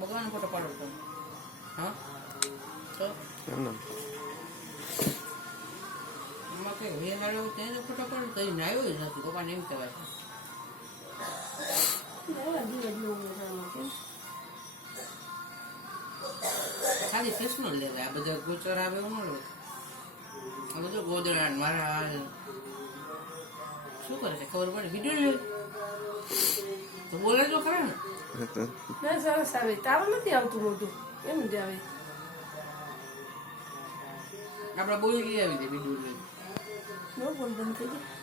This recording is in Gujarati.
ભગવાન ફોટો પાડો તો હા તો એમાં કઈ વેહાડો તેને ફોટો પાડો તો એ નાયો જ નથી પપ્પાને એમ કહેવાય ખાલી ફેસનો લે આ બધા ગોચર આવે એવું ન લે આ બધું ગોદડા મારા શું કરે છે ખબર પડે વિડીયો લે તો બોલે તો ખરા ને ના સરસ આવે તાવ નથી આવતું મોટું એમ જ આવે આપણે બોલી લઈ આવી દે વિડીયો લઈ નો ફોન બંધ થઈ જાય